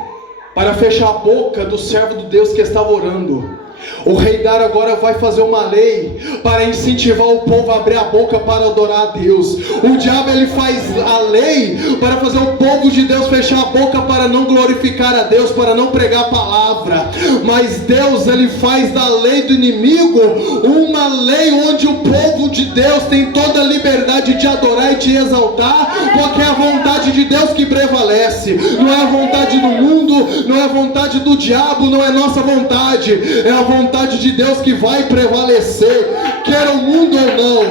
para fechar a boca do servo do Deus que estava orando. O rei Dário agora vai fazer uma lei para incentivar o povo a abrir a boca para adorar a Deus. O diabo ele faz a lei para fazer o povo de Deus fechar a boca para não glorificar a Deus, para não pregar a palavra. Mas Deus ele faz da lei do inimigo uma lei onde o povo de Deus tem toda a liberdade de adorar e de exaltar, porque é a vontade de Deus que prevalece. Não é a vontade do mundo, não é a vontade do diabo, não é nossa vontade, é a vontade de Deus que vai prevalecer, quer o mundo ou não.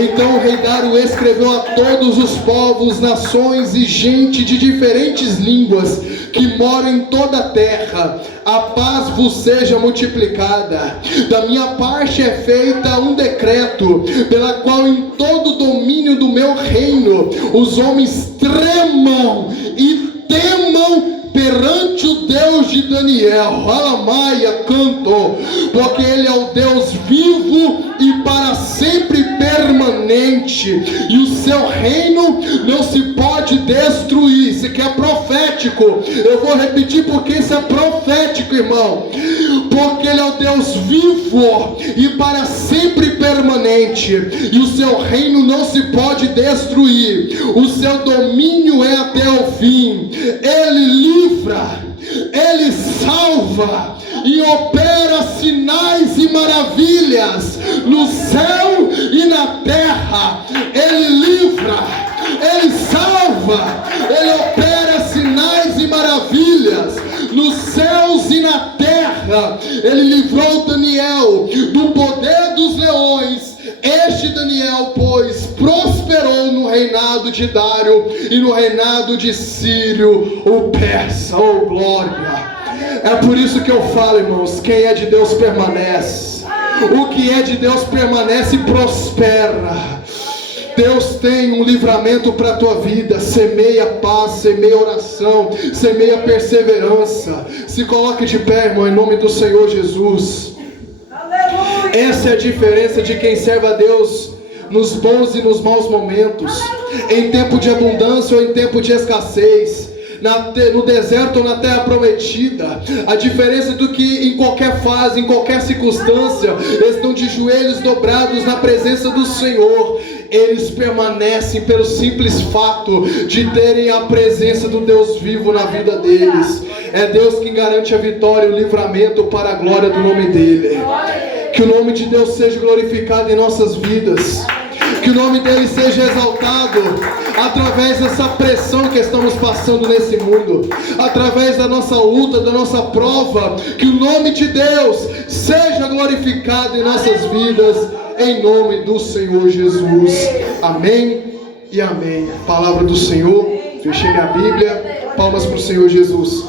Então o rei Dário escreveu a todos os povos, nações e gente de diferentes línguas que moram em toda a terra: a paz vos seja multiplicada. Da minha parte é feita um decreto, pela qual em todo o domínio do meu reino os homens tremam e temam perante o Deus de Daniel. Alamaia canto, porque ele é o Deus vivo e para sempre permanente, e o seu reino não se pode destruir. Isso aqui é profético, eu vou repetir porque isso é profético, irmão. Porque ele é o Deus vivo e para sempre permanente, e o seu reino não se pode destruir. O seu domínio é até o fim. Ele livra, ele salva e opera sinais e maravilhas no céu e na terra. Ele livra, ele salva, ele opera sinais e maravilhas nos céus e na terra. Ele livrou Daniel do poder dos leões. Este Daniel, pois, prosperou no reinado de Dário e no reinado de Círio, o persa. Oh, glória! É por isso que eu falo, irmãos, quem é de Deus permanece. O que é de Deus permanece e prospera. Deus tem um livramento para a tua vida. Semeia paz, semeia oração, semeia perseverança. Se coloque de pé, irmão, em nome do Senhor Jesus. Essa é a diferença de quem serve a Deus nos bons e nos maus momentos, em tempo de abundância ou em tempo de escassez, no deserto ou na terra prometida. A diferença do que em qualquer fase, em qualquer circunstância, eles estão de joelhos dobrados na presença do Senhor. Eles permanecem pelo simples fato de terem a presença do Deus vivo na vida deles. É Deus quem garante a vitória e o livramento para a glória do nome dele. Que o nome de Deus seja glorificado em nossas vidas. Que o nome dele seja exaltado através dessa pressão que estamos passando nesse mundo, através da nossa luta, da nossa prova. Que o nome de Deus seja glorificado em nossas vidas, em nome do Senhor Jesus. Amém e amém. Palavra do Senhor. Fechei minha Bíblia. Palmas para o Senhor Jesus.